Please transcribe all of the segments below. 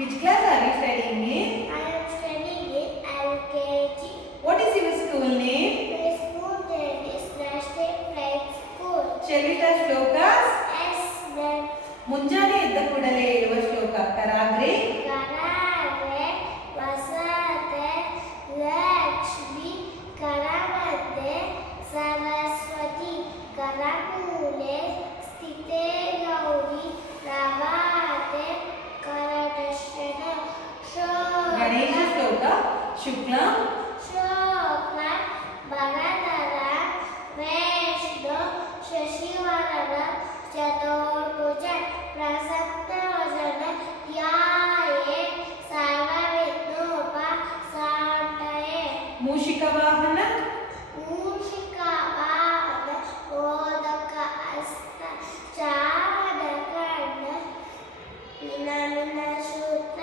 Which class are you studying in? I am studying in LKG. What is your school name? My school name is National Pride School. Shall we start shlokas? Yes, ma'am. ಮುಂಜಾನೆ ಎದ್ದ ಕೂಡಲೇ ಹೇಳುವ ಶ್ಲೋಕ. ಕರಾಗ್ರೆ ಕರಾಗ್ರೆ ವಸತೆ ಲಕ್ಷ್ಮಿ ಕರಮಧ್ಯೆ ಸರಸ್ವತಿ ಕರಮೂಲೆ ಸ್ಥಿತೆ ಗೌರಿ ಪ್ರಭಾತೆ ಕರದರ್ಶನ ಗಣೇಶ ಶ್ಲೋಕ. ಶುಕ್ಲಂ ಶೋಕ ಭರತರ ವಿಷ್ಣು ಶಶಿವರನ ಚತುರ್ಭುಜ ಪ್ರಸನ್ನವದನ ಧ್ಯಾಯೇ ಸರ್ವವಿಘ್ನೋಪ ಶಾಂತಯೇ. ಮೂಷಿಕ ವಾಹನ. ಮೂಷಿಕ ವಾಹನ ಮೋದಕ ಹಸ್ತ ಚಾವನ ಕರ್ಣ ವಿನಮಿನ ಸೂತ್ರ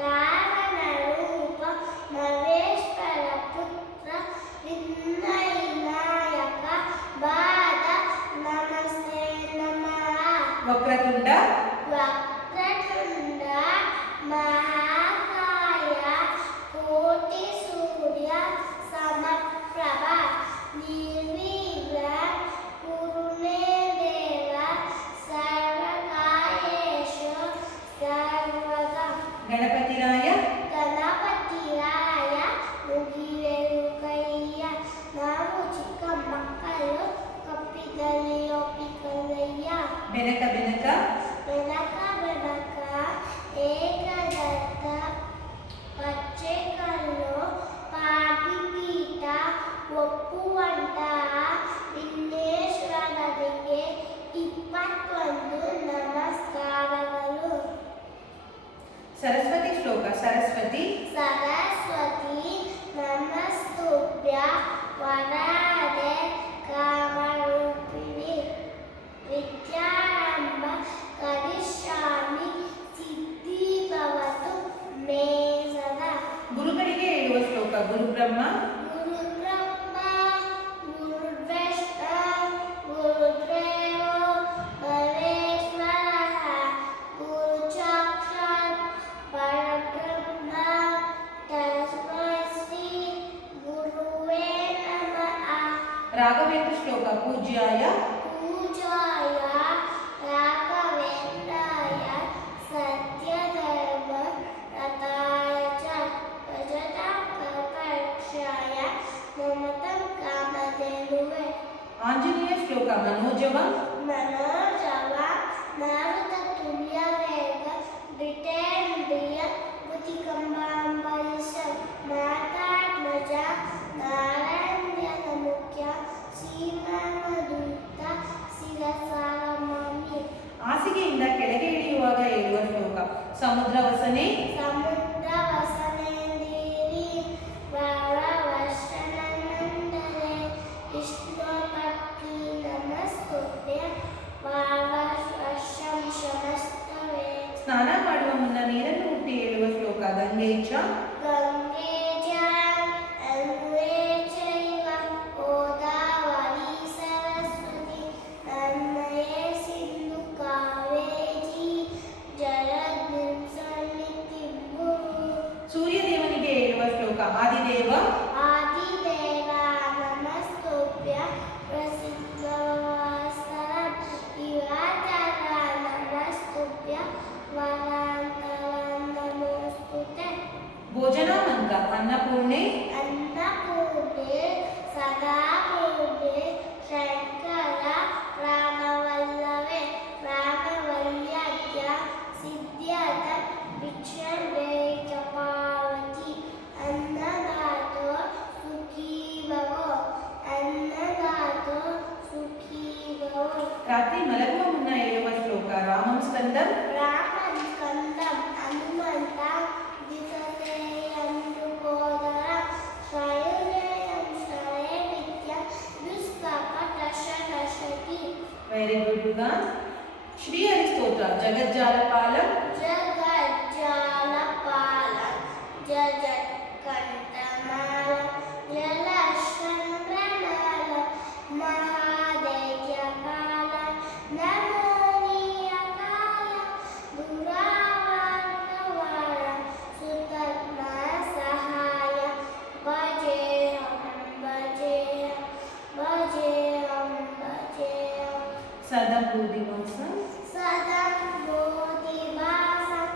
ರಾವಣ ರೂಪ ಮಹೇಶ್ವರ ಪುತ್ರ ವಿನಾಯಕ ಬಾದ ನಮಸ್ತೆ ನಮಃ. ವಕ್ರತುಂಡ. ವಕ್ರತುಂಡ ಮಹಾಕಾಯ ಕೋಟಿ ಸೂರ್ಯ ಸಮಪ್ರಭ ನಿರ್ವಿಘ್ನಂ ಕುರು ಮೇ ದೇವ ಸರ್ವಕಾರ್ಯೇಷು ಸರ್ವದಾ. ಗಣಪತಿರಾಯ. ಗಣಪತಿರಾಯ ಮುಗಿವೆರು ಕೈಯ ನಾವು ಚಿಕ್ಕ ಮಕ್ಕಳು ಕಪ್ಪಿದಲ್ಲಿ ಒಪ್ಪಿಕೊಳ್ಳಯ್ಯ. ಬೆನಕ ಬೆನಕ. ಬೆನಕ ಬೆನಕ ಏಕದತ್ತ ಪಚ್ಚೆ ಕಲ್ಲು ಪಾಟಿಪೀಠ ಒಪ್ಪುವಂತ ವಿಘ್ನೇಶ್ವರನಿಗೆ 21 ನಮಸ್ಕಾರಗಳು. ಸರಸ್ವತಿ ಶ್ಲೋಕ. ಸರಸ್ವತಿ ಸರಸ್ವತಿ ನಮಸ್ತುಭ್ಯ ವರದೆ ಕಾಮರೂಪಿಣಿ ವಿದ್ಯಾರಂಭ ಕರಿಷ್ಯಾಮಿ ಸಿದ್ಧಿ ಭವತು ಮೇ ಸದಾ. ಗುರುಗಳಿಗೆ ಹೇಳುವ ಶ್ಲೋಕ. ಗುರು ಬ್ರಹ್ಮ. ಗುರು ಬ್ರಹ್ಮ ಗುರು ವಿಷ್ಣು ಗುರುದೇವೋ ಮಹೇಶ್ವರಃ ಗುರು ಸಾಕ್ಷಾತ್ ಪರಬ್ರಹ್ಮ ತಸ್ಮೈ ಶ್ರೀ ಗುರುವೇ ನಮಃ. ರಾಘವೇಂದ್ರ ಶ್ಲೋಕ. ಪೂಜ್ಯಾಯ. ಪೂಜಾಯ ರಾಘವೇಂದ್ರಾಯ ಸತ್ಯಧರ್ಮ ರತಾಯ ಚ ಭಜತಾಂ ಕಲ್ಪವೃಕ್ಷಾಯ ನಮತಾಂ ಕಾಮಧೇನವೇ. ಆಂಜನೇಯ ಶ್ಲೋಕ. ಮನೋಜವಂ. ಮನೋಜವ ಮಾರುತ ತುಲ್ಯ ವೇಗ ಜಿತೇಂದ್ರಿಯ ಬುದ್ಧಿಕಂಬಾಂಬರೀಷ ಮಾತಾತ್ಮಜ ನಾರಾಯಣ ಮುಖ್ಯ ಶ್ರೀಮಾನದೂತ ಶಿರಸಾರಮಾಮಿ. ಹಾಸಿಗೆಯಿಂದ ಕೆಳಗೆ ಇಳಿಯುವಾಗ ಹೇಳುವ ಶ್ಲೋಕ. ಸಮುದ್ರ ವಸನೆ. ಸಮುದ್ರ ವಸನೇಂದಿರಿ ವರವರ್ಷಣನಂದನೆ ವಿಷ್ಣು ಪತ್ನಿ ನಮಸ್ತುತೆ ವಾವರ್ಷಂ ಶಮಸ್ತವೇ. ಸ್ನಾನ ಮಾಡುವ ಮುನ್ನ ನೀರನ್ನು ಮುಟ್ಟಿ ಹೇಳುವ ಶ್ಲೋಕ. ಗಂಗೆ ಚ. ಗಂಗೆ ಚ ಅನ್ವೇ ಚೈವ ಗೋದಾವರಿ ಸರಸ್ವತಿ ನರ್ಮದೇ ಸಿಂಧು ಕಾವೇರಿ ಜಲಸ್ಮಿನ್ ಸನ್ನಿಧಿಂ ಕುರು. ಸೂರ್ಯದೇವನಿಗೆ ಹೇಳುವ ಶ್ಲೋಕ. ಆದಿದೇವ. ಆದಿದೇವ ನಮಸ್ತುಭ್ಯ ಪ್ರಸಿದ್ಧವಾಸರಂ ಯುವತರ ನಮಸ್ತುಭ್ಯ ವರಾಂತರಂ ನಮೋಸ್ತುತೆ. ಭೋಜನ ಮಂತ್ರ. ಅನ್ನಪೂರ್ಣೆ. ಅನ್ನಪೂರ್ಣೆ ಸದಾಪೂರ್ಣೆ ಶಂಕರ ಪ್ರಾಣವಲ್ಲವೇ ಪ್ರಾಣವಲ್ಯಜ್ಞ ಸಿದ್ಧ್ಯದ ವಿಕ್ಷಂಬೆ ಕಪಾವತಿ. ಅನ್ನದಾತೋ ಸುಖೀ ಭವ ಅನ್ನದಾತೋ ಸುಖೀ ಭವ. ರಾತ್ರಿ ಮಲಗುವ ಮುನ್ನ ಹೇಳುವ ಶ್ಲೋಕ. ರಾಮಂ ಸ್ಕಂದಂ. ರಾಮಂ ಸ್ಕಂದಂ ಹನುಮಂತ ದಿಸತೆಯಂ ದುಗೋದರಂ ಶ್ರಯುಜಯಂ ಶ್ರಯೇ ವಿದ್ಯ ದುಷ್ಕಪಟ ಶರಶತಿ. ವೆರಿ ಗುಡ್ ಯುಗಾನ್. ಶ್ರೀ ಹರಿ ಸ್ತೋತ್ರ. ಜಗಜ್ಜಾಲಪಾಲಂ. ಜಗಜ್ಜಾಲಪಾಲಂ ಜಗತ್ಕಂಠಮಾಲಂ ಜಲಚಂದ್ರನಾಲಂ ಮಹಾದೇವ್ಯಕಾಲಂ ನಮೋ ನೀಯಕಾಯ ದುರಾವರ್ತವಾಲ Bodhimasam. Sadam Bodhivasam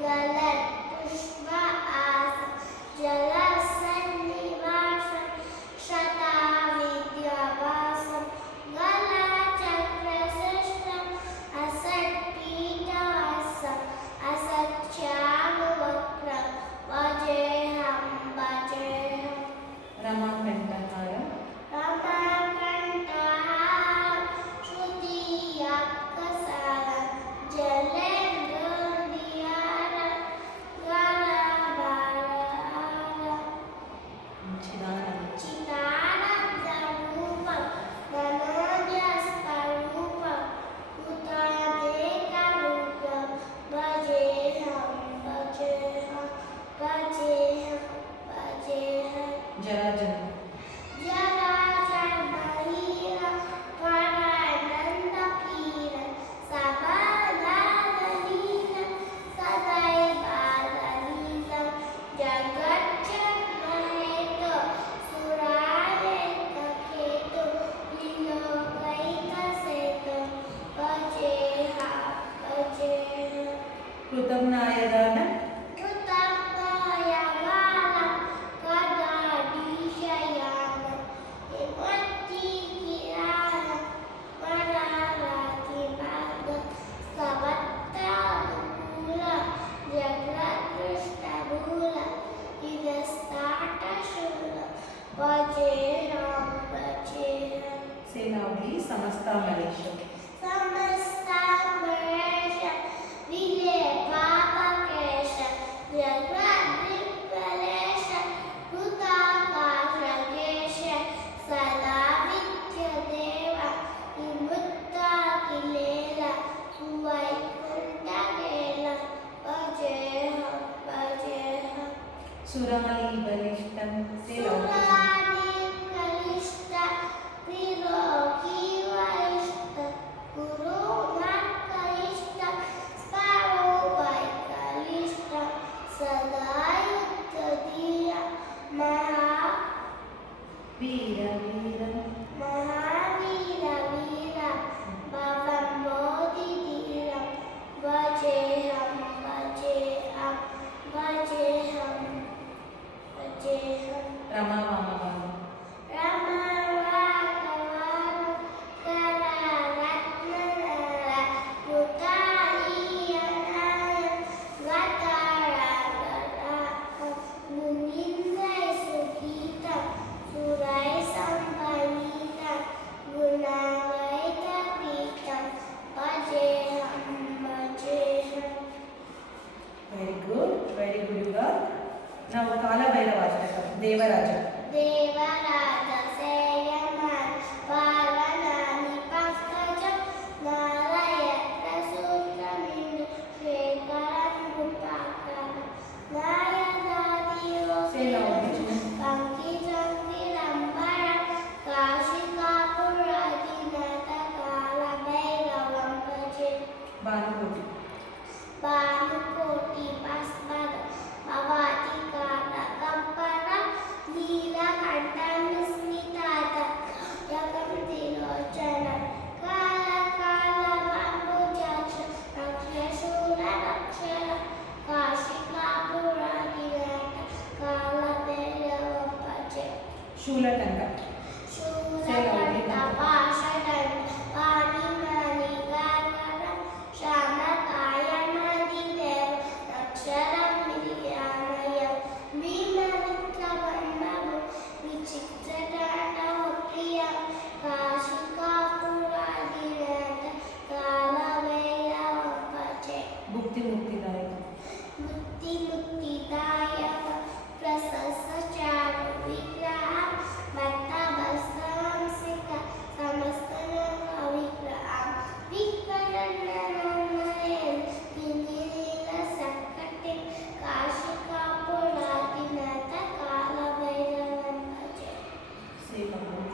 Galat Pushpa Asam Jalasannivasam Shata Vidyavasam Gala Chakrasishtam Asat Pitavasam Asat Chavakram Vajeham Vajeham Rama Kantaharam. Ramakantaham Shruti-yakkasaram Jalendra-diyaram Gala-balaram Chidananda-rupam Manojasparupam Utadeka-rupam Vajeham Vajeham Vajeham Vajeham Jarajana. Jarajarmahira Paranandapira Sabadadalila Sadaivadalila Jagatjanaheto Suralekaketo Lilokaitaseto Vajeha Vajeha Krutamnayadana. Krutamnayagalam Kadadishayana Himatikirana Manaratimada Savattanukula Jagratkrishtabula Idasthatashula Vajeham Vajeham Say loudly, Samasta Malaysia. Samastamasha Vile Papakesha Jagradripalesha Hutakasha Kesha Sada Vidyadeva Vimutta Kilela Vaikuntakela Vajeham Vajeham Surali Balishtam. Say loudly. Surani Kalishta Viroki Varishta Guru Nakalishta Sparo Vaikalishta Sadayuttadiya Maha Veera Veera. Mahavira Vira Bhavam Bodhi Dhira Vajeham Vajeham Vajeham Vajeham Rama Vamavama. Ramavakavaram Kararatnanara Mutaliyanayam Vataragarakam Munindrai Sughitam Surai Sampanitam Gunavaitapitam Vajeham Vajeham Very good, Yuga. Now Kala Bhairavajaka. Devaraja. Devaraja Seyaman Paranani Pankajam Narayana Sutramindu Shekaram Rupakaram Nayadadiyo Say loudly. Pankijam Virambaram Kashikapuradinata Kala Bhairavam Paje Bhanukoti. Bhanukoti Pasmada Bhavatikara Kampara Neelakantam Vismitata Yakam Tirojana Kala Kala Bambujaksha Rakshashula Rakshara Kashikapuradinata Kala Bhairavam Paje Shulatanga. Shulakanta Pashadan Panimani Gagaram Shamakayamadidev Naksharam Milyanayam Vinavitlavandam Vichitratata Priyam Kashikapuradinata Kalavairam Pache Bhukti Muktidayaka. Mukti Muktidayaka Prasasa Charu Vigraham Mattabhasamam Sika Samastanaka Vigraham Vikarananamayam Vinilila Sakatim Kashikapuradinata Kalavairam Pache Say Bhagavad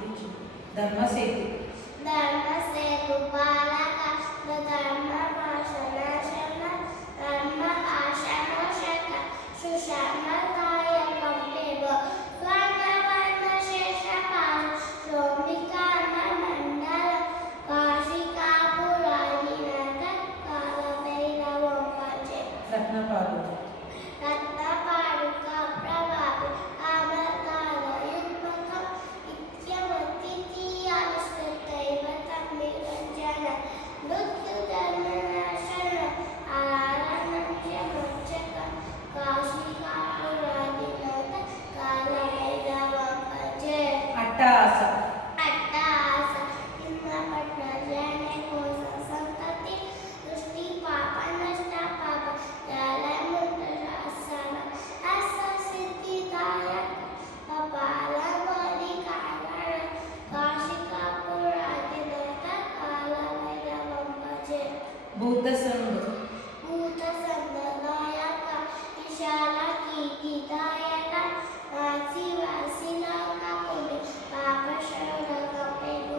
Dharma Setu. Dharma Setu Palaka Dharma Vashanashana Dharma Ashanoshaka Sushama Kaya Kampeba Swarnavana Shesha Pasha Shomikana Mandala Kashikapura भूतसंग भूतसंगदायक विशाल कीर्तिदायक वासी वासिलाका कोडे पापशरणक पेगो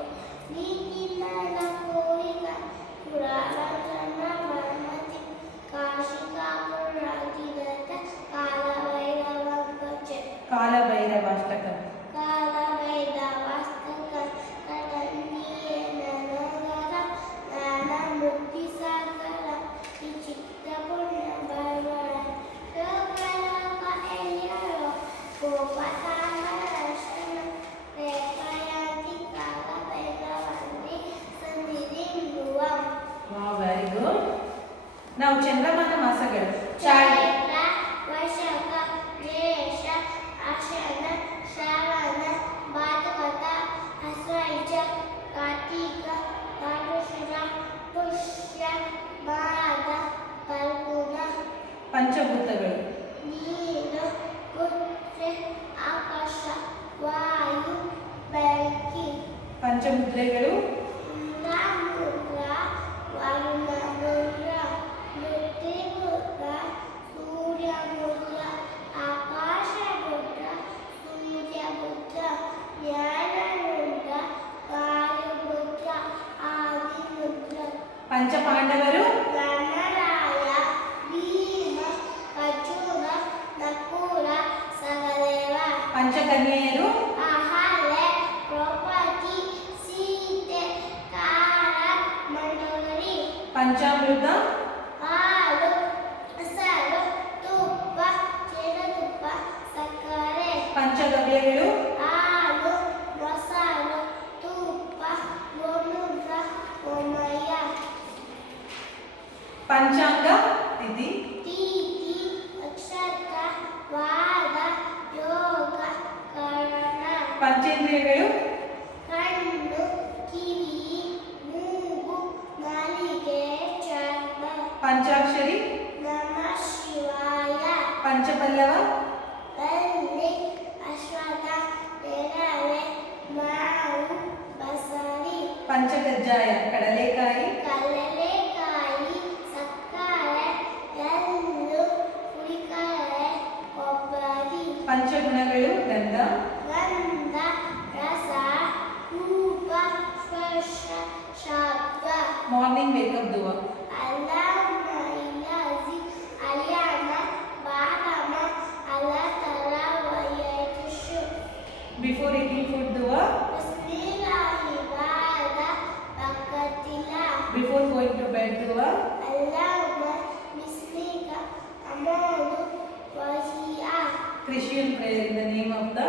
नीतिमल कोरिका पुराण जन्म वर्मति काशिका पुराधिदत कालभैरवंकचे कालभैरवाष्टकम् कालभैरवाष्टकं कटन्ये ननगरं नानमुक्तिसागरं विचित्रपुण्यभैरवं लोकलोकैर्यो गोपतामरशनं प्रेरयन्ति कालभैरवन्ति सन्निधिं ध्रुवम्. Wow, very good. Now ಚಂದ್ರಮಾನ ಮಾಸಗಳು. ಚೈತ್ರ ವೈಶಾಖ ಜ್ಯೇಷ್ಠ ಆಷಾಢ ಶ್ರಾವಣ ಭಾದ್ರಪದ ಆಶ್ವಯುಜ ಕಾರ್ತೀಕ ಮಾರ್ಗಶಿರ ಪುಷ್ಯ ಮಾಘ ಫಲ್ಗುಣ. ಪಂಚಭೂತಗಳು. ನೀರು ಪೃಥ್ವಿ ಆಕಾಶ ವಾಯು ಬೆಂಕಿ. ಪಂಚಮುದ್ರೆಗಳು. ಇಂದ್ರಮುದ್ರ ವರುಣಮುದ್ರ ಮೃತ್ಯುಮುದ್ರ ಸೂರ್ಯಮುದ್ರ ಆಕಾಶಮುದ್ರ ಸೂರ್ಯಮುದ್ರ ಜ್ಞಾನಮುದ್ರ ವಾಯುಮುದ್ರ ಆದಿಮುದ್ರ. ಪಂಚಪಾಂಡವರು. ಗಣರಾಯ ಭೀಮ ಅರ್ಜುನ ನಕುಲ ಸಹದೇವ. ಪಂಚಕನ್ಯೆಯರು. ಅಹಲ್ಯೆ ದ್ರೌಪದಿ ಸೀತೆ ತಾರ ಮಂಡೋದರಿ. ಪಂಚಾಮೃತ. ಹಾಲು ಮೊಸರು ತುಪ್ಪ ಜೇನುತುಪ್ಪ ಸಕ್ಕರೆ. ಪಂಚಗವ್ಯಗಳು. ಹಾಲು ಮೊಸರು ತುಪ್ಪ ಗೋಮೂತ್ರ ಗೋಮಯ. ಪಂಚಾಂಗ ತಿಥಿ. ತಿಥಿ ನಕ್ಷತ್ರ ವಾರ ಯೋಗ ಕರಣ. ಪಂಚೇಂದ್ರಿಯಗಳು. ಕಣ್ಣು ಕಿವಿ ಮೂಗು ನಾಲಿಗೆ ಚರ್ಮ. ಪಂಚಾಕ್ಷರಿ. ನಮಃ ಶಿವಾಯ. ಪಂಚಪಲ್ಲವ. ಬಳ್ಳಿ ಅಶ್ವತ್ಥ ನೇರಳೆ ಮಾವು ಬಸಳಿ. ಪಂಚಕಜ್ಜಾಯ ಕಡಲೆಕಾಯಿ. ಕಡಲೆಕಾಯಿ ಸಕ್ಕರೆ ಎಳ್ಳು ಹುಳಿಕರೆ ಕೊಬ್ಬರಿ. ಪಂಚಗುಣಗಳು ಗಂಧ. ಗಂಧ ರಸ ರೂಪ ಸ್ಪರ್ಶ ಶಬ್ದ. ಮಾರ್ನಿಂಗ್ ವೇಕಪ್ ದುವಾ. ಅಲ್ಲಾಮ ಇಲಾಜಿ ಅಲಿಯಾನ ಬಾದಾಮ ಅಲ್ಲತರ ವಯಟಿಶು. ಬಿಫೋರ್ ಈಟಿಂಗ್ ಫುಡ್ ದುವಾ. ಬಿಸ್ಮಿಲ್ಲಾಹಿ ಬಾದ ಬಕತಿಲ. ಬಿಫೋರ್ ಗೋಯಿಂಗ್ ಟು ಬೆಡ್ ದುವಾ. ಅಲ್ಲಾಮ ಬಿಸ್ಮಿಕ ಅಮೋದು ವಹಿಯಾ. Christian prayer in the name of the